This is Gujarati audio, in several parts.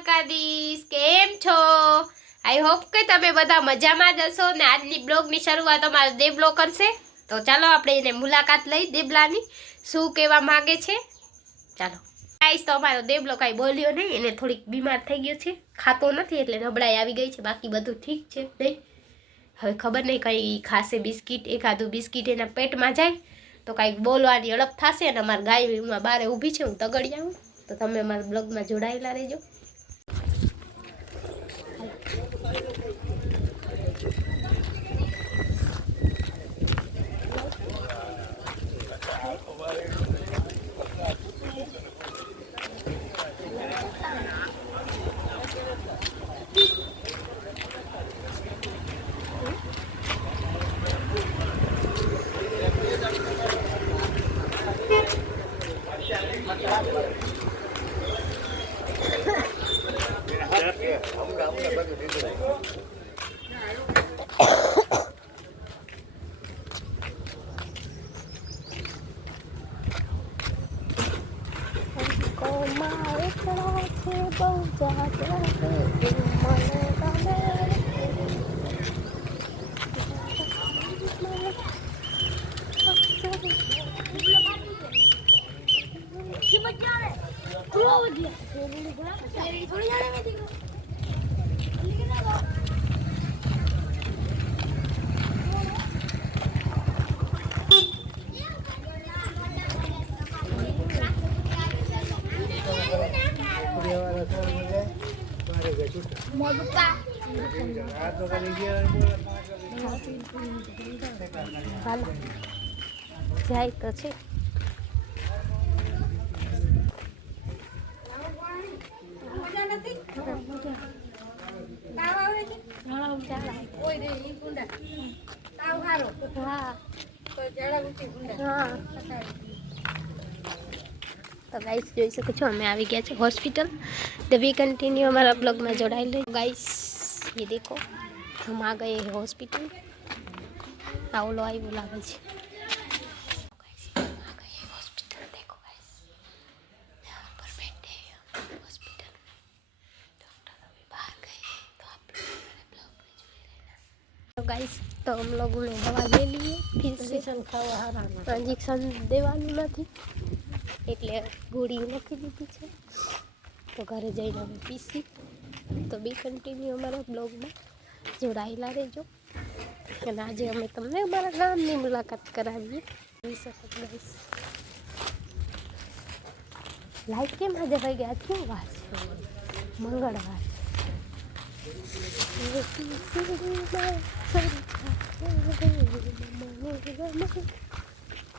દ્વારકાધીશ કેમ છો? આઈ હોપ કે તમે બધા મજામાં જ હશો ને આજની બ્લોગની શરૂઆત અમારો દેબલો કરશે તો ચાલો આપણે એને મુલાકાત લઈ દેબલાની શું કહેવા માંગે છે ચાલો ગાઈસ તો અમારો દેબલો કાંઈ બોલ્યો નહીં એને થોડીક બીમાર થઈ ગયો છે ખાતો નથી એટલે નબળાઈ આવી ગઈ છે બાકી બધું ઠીક છે નહીં હવે ખબર નહીં કંઈ ખાશે બિસ્કિટ એકાદું બિસ્કિટ એના પેટમાં જાય તો કાંઈક બોલવાની અડપ થશે અને અમારી ગાય હું બારે ઊભી છે હું તગડી આવું તો તમે અમારા બ્લોગમાં જોડાયેલા રહેજો જાય તો છે તો ગાઈસ જોઈ શકો છો અમે આવી ગયા છે हॉस्पिटल तो भी कंटिन्यू हमारा ब्लॉग में जोड़ाई ले गाइस ये देखो हम आ गए हैं हॉस्पिटल आवलो आई बोला है गाइस हम आ गए हैं हॉस्पिटल देखो गाइस यहाँ पर बैठे हैं हॉस्पिटल में डॉक्टर अभी बाहर गए तो आप लोग हमारे ब्लॉग में जुड़े रहना तो गाइस तो हम लोगों ने दवा ले ली फिर से इंजेक्शन देवानी નથી એટલે ગોળી લખી દીધી છે તો ઘરે જઈને અમે પીસી તો બી કન્ટિન્યુ અમારા બ્લોગમાં જોડાયેલા રહેજો અને આજે અમે તમને અમારા ગામની મુલાકાત કરાવીએ જોઈ શકો ગાઈસ લાઈટ કેમ આજે ભાઈ ગયા ક્યાં વાર છે મંગળવાર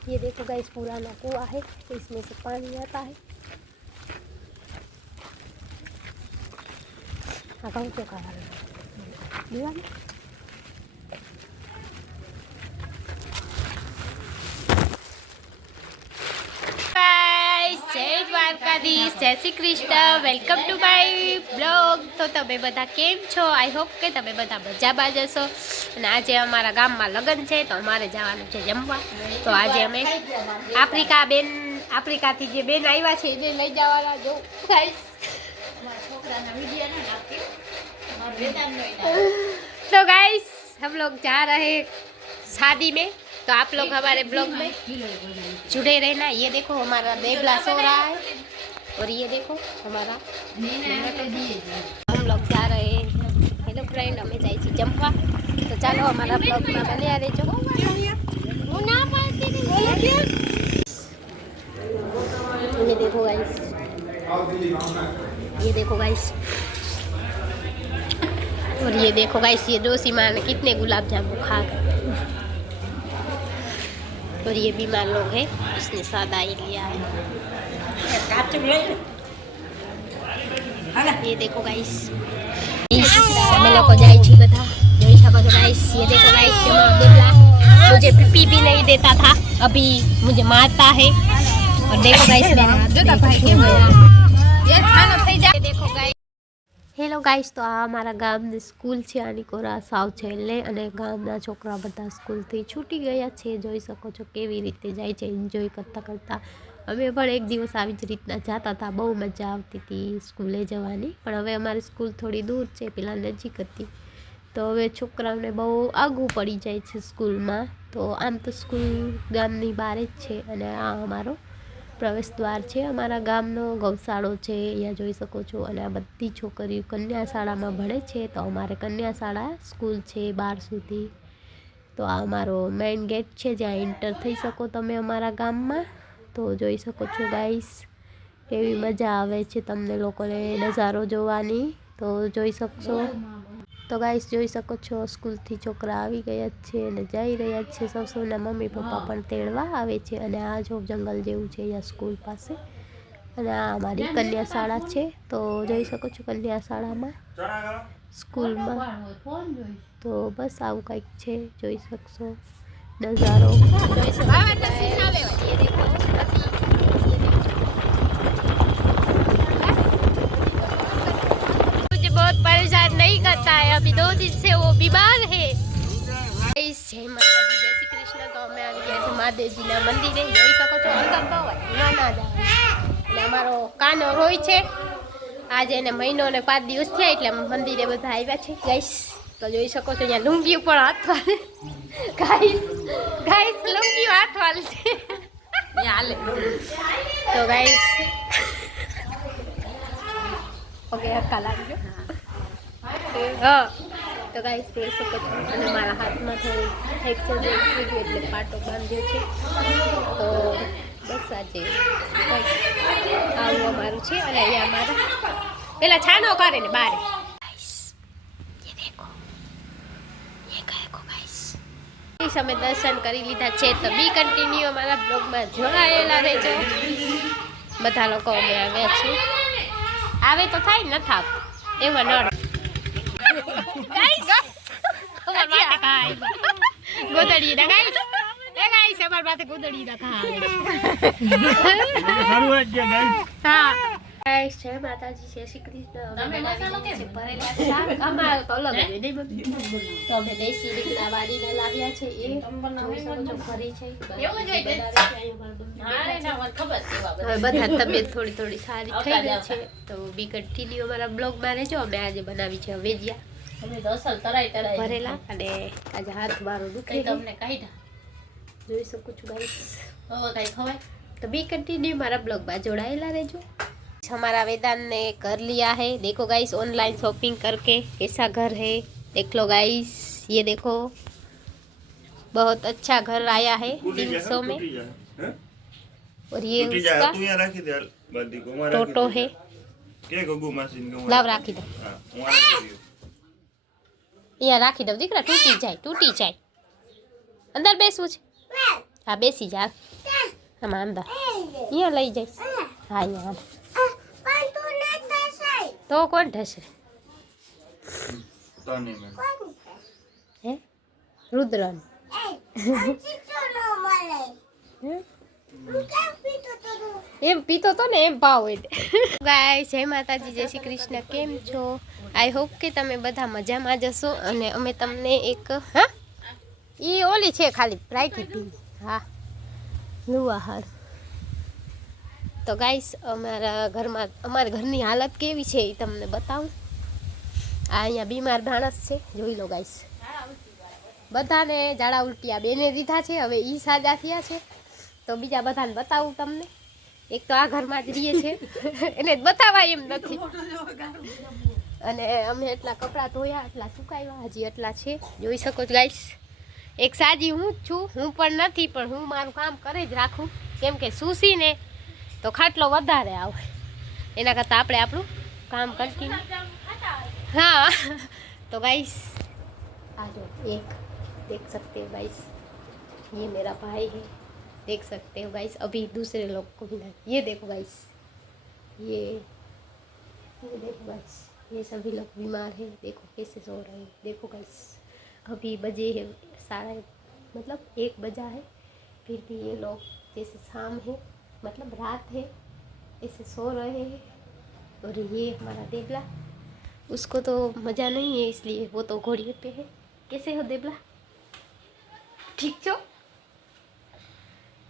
ये देखो गाइस पुराना कुआं है इसमें से पानी आता है अकाउंट तो करा दीवार जय દ્વારકાધીશ જય Shri Krishna welcome to my blog તો તમે બધા કેમ છો આઈ હોપ કે તમે બધા મજામાં જ હશો અને આજે અમારા ગામમાં લગ્ન છે તો અમારે જવાનું છે જમવા તો આજે અમે આફ્રિકાથી જે બેન આવ્યા છે એને લઈ જવાના જો तो गाइस हम लोग जा रहे शादी में तो आप लोग हमारे ब्लॉग में जुड़े रहना ये देखो हमारा देबला सो रहा है और ये देखो हमारा हम लोग जा रहे हैं हेलो फ्रेंड हमें जाए जमवा तो चलो हमारा ब्लॉग में बने आ रहे ये देखो गाइस ये देखो गाइस और ये देखो गाइस ये डोसी माँ ने कितने गुलाब जामुन खा गए और ये बीमार लोग हैं उसने सादा ही लिया है ये देखो गाइस हमें लोग को जाए छी बता जोई सको तो गाइस ये देखो गाइस देबला मुझे पी भी नहीं देता था अभी मुझे मारता है और देखो गाइस जो भाई के ये खाना થઈ જાય देखो गाइस હેલો ગાઈસ તો આ અમારા ગામની સ્કૂલ છે આનીકોરા સાવ છેલ્લે અને ગામના છોકરા બધા સ્કૂલથી છૂટી ગયા છે જોઈ શકો છો કેવી રીતે જાય છે એન્જોય કરતા કરતા અમે પણ એક દિવસ આવી જ રીતના જતા હતા, બહુ મજા આવતી હતી સ્કૂલે જવાની. પણ હવે અમારી સ્કૂલ થોડી દૂર છે, પેલા નજીક હતી, તો હવે છોકરાઓને બહુ આઘું પડી જાય છે સ્કૂલમાં. તો આમ તો સ્કૂલ ગામની બહાર જ છે, અને આ અમારો પ્રવેશ દ્વાર છે અમારા ગામનો. ગૌશાળો છે અહીંયા જોઈ શકો છો, અને આ બધી છોકરીઓ કન્યા શાળામાં ભણે છે. તો અમારે કન્યા શાળા સ્કૂલ છે 12 સુધી. તો આ અમારો મેઇન ગેટ છે, જ્યાં એન્ટર થઈ શકો તમે અમારા ગામમાં. તો જોઈ શકો છો ગાઈસ, કેવી મજા આવે છે તમને લોકોને નજારો જોવાની. તો જોઈ શકશો. તો ગાઈસ જોઈ શકો છો, સ્કૂલથી છોકરા આવી ગયા છે અને જઈ રહ્યા છે. સૌના મમ્મી પપ્પા પણ તેડવા આવે છે. અને આ જો જંગલ જેવું છે અહીંયા સ્કૂલ પાસે, અને આ અમારી કન્યા શાળા છે. તો જોઈ શકો છો કન્યા શાળામાં સ્કૂલમાં. તો બસ આવું કંઈક છે, જોઈ શકશો नज़ारो। मुझे बहुत परेशान नहीं करता है, अभी 2 दिन से वो बीमार है। जय माता दी, जय श्री कृष्ण। तो मैं આવી ગયા છે મહાદેવજીના મંદિરે, જોઈ શકો છો અંદર તો ના જાય. અને અમારો કાનો રોય છે, આજે એને મહિનો ને 5 દિવસ થયા, એટલે મંદિરે બધા આવ્યા છે ગાઈસ. તો જોઈ શકો છો અહીંયા લુંગી ઉપર હાથ વાળે ગાઈસ લુંગી હાથ વાળે છે હાલે. તો ગાઈસ ઓકે હક્કા લાગજો. હા તો ગાઈસ જોઈ શકો છો, અને મારા હાથમાં થોડું ફ્રેક્ચર જેવું થયું એટલે પાટો બાંધ્યો છે. તો બસ આજે આવું અમારું છે. અને અહીંયા અમારે પેલા છાનો કરે ને બારે અમે દર્શન કરી લીધા છે. તો બી કન્ટિન્યુ અમારા બ્લોગમાં જોડાયેલા રહેજો. બધા લોકો અમે આવ્યા છીએ, આવે તો થાય ન થાવ એમાં નડ ગોદડી ના ગાઈસ અમાર પાસે ગોદડી ના ખાવે. હા ગાઈસ જય માતાજી, જય શ્રી કૃષ્ણ. અમે મસાલો કે ભરેલા શાક અમાર તો અલગ જ નહીં બધી. તો અમે દેશી રીતના વાડીને લાવ્યા છે, એ ભરી છે. એવું જોઈએ હા ના મને ખબર છે. હવે બધા તબિયત થોડી થોડી સારી થઈ ગઈ છે. તો બી કન્ટિન્યુ અમારા બ્લોગમાં રહેજો. અમે આજે બનાવી છે વેજિયા, અમે તો અસલ તરાઈ ભરેલા. અને આજે હાથ મારો દુખે તમને કાઢ્યા, જોઈ શકો છો ગાઈસ. હવે કઈ ખવાય तो बी कंटिन्यू हमारा ब्लॉग में जोड़ाएला रहेजो। हमारा वेदांत ने घर लिया है, देखो गाइस ऑनलाइन शॉपिंग करके कैसा घर है, देख लो गाइस, ये देखो बहुत अच्छा घर आया है 300 में। और ये उसका टोटो है, लाव राखी दो, यहाँ राखी दो दीकरा, टूटी जाए अंदर बेसवू छे। हाँ बेसी जा हम अंदर यहाँ लई जाए। हाँ यहाँ तो कौन ठसे रुद्रन एम पीतो तो ने एम भाव गाइस जय माताजी, जय श्री कृष्ण। केम छो? आई होप के तमे बधा मजामां जशो। अने अमे तमने एक हाँ ई ओली छे खाली राखी थी। हाँ लुवाहार। तो गाइस अमारा घर में अमारे घरनी हालत केवी छे ई तमने बताऊं। आ अहींया बीमार माणस छे, जोई लो गाइस, बधाने झाड़ा उल्टिया बेने दीधा छे, हवे ई साजा थया छे। तो बीजा बधाने बतावुं तमने। एक तो आ घर में ज रहीए छे एने बतावाय एम नथी। अने अमे एटला कपड़ा धोया, एटला सुकाव्या, हजी एटला छे, जोई शको छो गाइस। एक साजी हूँ ज छूं, हूँ पण नथी, पण हूँ मारुं काम करे ज राखूं, केम के सूसी ने तो खाटलो वधारे आवे, एना करता आपणे आपणुं काम कंटिन्यू। हाँ तो गाइस आ जो एक देख सकते हो गाइस, ये मेरा भाई है, देख सकते हो गाइस। अभी दूसरे लोग को भी नहीं, ये देखो गाइस, ये देखो गाइस, ये सभी लोग बीमार हैं, देखो कैसे सो रहे हैं। देखो गाइस अभी बजे है 1:30, मतलब 1 बजा है, फिर भी ये लोग जैसे शाम है, मतलब रात है, ऐसे सो रहे हैं। और ये हमारा देवला, उसको तो मज़ा नहीं है इसलिए वो तो घोड़े पे है। कैसे हो देवला? ठीक छो?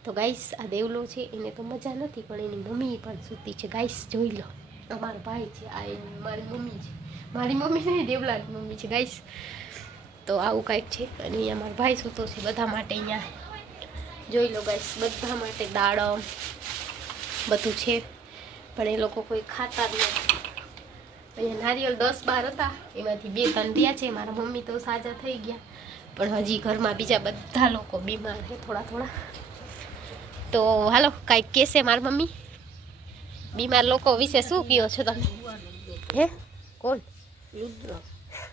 તો ગાઈસ આ દેવલો છે, એને તો મજા નથી, પણ એની મમ્મી પણ સૂતી છે. ગાઈસ જોઈ લો, અમારો ભાઈ છે, આ મારી મમ્મી છે. મારી મમ્મી નહીં, દેવલાની મમ્મી છે ગાઈસ. તો આવું કાંઈક છે. અને અહીંયા મારો ભાઈ સૂતો છે. બધા માટે અહીંયા જોઈ લો ગાઈસ, બધા માટે દાડમ બધું છે, પણ એ લોકો કોઈ ખાતા જ નથી. અહીંયા નારિયેળ 10-12 હતા, એમાંથી 2-3 રહ્યા છે. મારા મમ્મી તો સાજા થઈ ગયા, પણ હજી ઘરમાં બીજા બધા લોકો બીમાર છે થોડા. તો હાલો કાંઈક કહેશે મારી મમ્મી બીમાર લોકો વિશે. શું કહો છો તમે? હે કોણ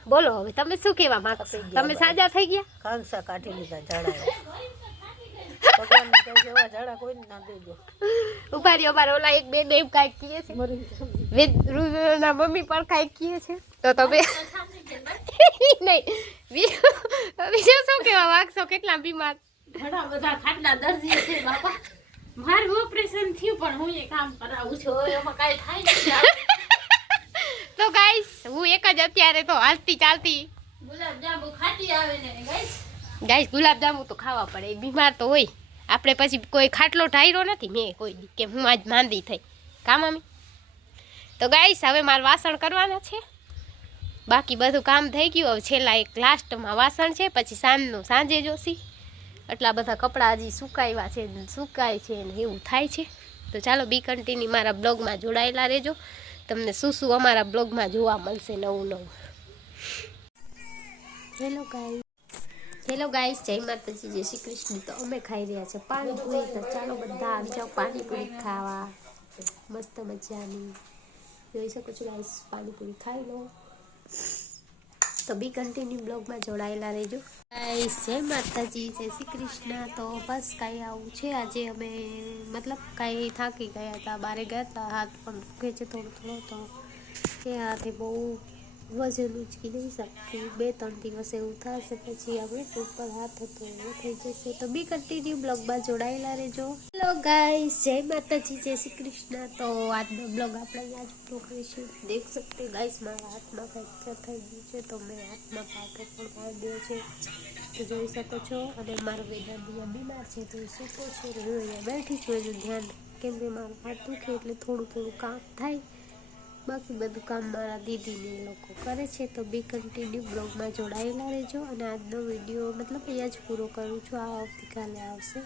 બોલો હવે, તમે શું કહેવા માંગો? તમે સાજા થઈ ગયા? કાંસા કાઢી લીધા ઝાડા કોઈ ના દેજો. ઉપાડી અમારે ઓલા એક બે એમ કાંઈક કહે છે, ના મમ્મી પણ કાંઈક કહે છે. તો તમે નહીં બીજું શું કહેવા માંગશો? કેટલા બીમાર? ઘણા બધા ખાટલા દર્દી છે બાપા. મારું ઓપરેશન થયું પણ હું એ કામ કરાવું છું, એમાં કાંઈ થાય નહીં. તો ગાઈસ હું એક જ અત્યારે તો હાલતી ચાલતી ગુલાબજાંબુ ખાતી આવે ને ગાઈસ, ગુલાબજાંબુ તો ખાવા પડે, બીમાર તો હોય આપણે. પછી કોઈ ખાટલો ઢાયરો નથી મેં કોઈ દી કે હું આજ માંદી થઈ કામ મમ્મી. તો ગાઈસ હવે મારે વાસણ કરવાના છે, બાકી બધું કામ થઈ ગયું. હવે છેલ્લા એક લાસ્ટમાં વાસણ છે, પછી સાંજનું સાંજે જોશી. એટલા બધા કપડાં હજી સુકાય છે ને એવું થાય છે. તો ચાલો બી કન્ટિન્યુ મારા બ્લોગમાં જોડાયેલા રહેજો. તમને શું અમારા બ્લોગમાં જોવા મળશે નવું. હેલો ગાઈસ, જય માતાજી, જય શ્રી કૃષ્ણ. તો અમે ખાઈ રહ્યા છે પાણીપુરી. તો ચાલો બધા આવી જાઓ પાણીપુરી ખાવા, મસ્ત મજાની. જોઈ શકો છો ગાઈસ, પાણીપુરી ખાઈ લો. તો બી કન્ટિન્યુ બ્લોગમાં જોડાયેલા રહેજો ગાઈસ. જય માતાજી, જય શ્રી કૃષ્ણ. તો બસ કાંઈ આવું છે. આજે અમે મતલબ કાંઈ થાકી ગયા હતા, બહાર ગયા હતા, હાથ પણ દુખે છે થોડો તો એ હાથે બહુ વજન ઉચકી નહીં શકતી. 2-3 દિવસ એવું થશે, પછી આપણે ઉપર હાથ હતો એવું થઈ જશે. તો બી કન્ટિન્યુ બ્લોગમાં જોડાયેલા રહેજો. હેલો ગાઈસ, જય માતાજી, જય શ્રી કૃષ્ણ. તો આજનો બ્લોગ આપણે અહીંયા જ પૂરો કરીશું. દેખ શકતે ગાઈસ, મારા હાથમાં ફ્રેક્ચર થઈ ગયું છે, તો મેં હાથમાં પાટો પણ બાંધ્યો છે, તો જોઈ શકો છો. અને મારો વેદાંત બીમાર છે, તો એ સૂતો છે, હું અહીંયા બેઠી છું એનું ધ્યાન, કેમ કે મારો હાથ દુખે એટલે થોડું કામ થાય. બાકી બધું કામ મારા દીદીને એ લોકો કરે છે. તો બી કન્ટિન્યુ બ્લોગમાં જોડાયેલા રહેજો. અને આજનો વિડીયો મતલબ અહીંયા જ પૂરો કરું છું, આ આવતીકાલે આવશે.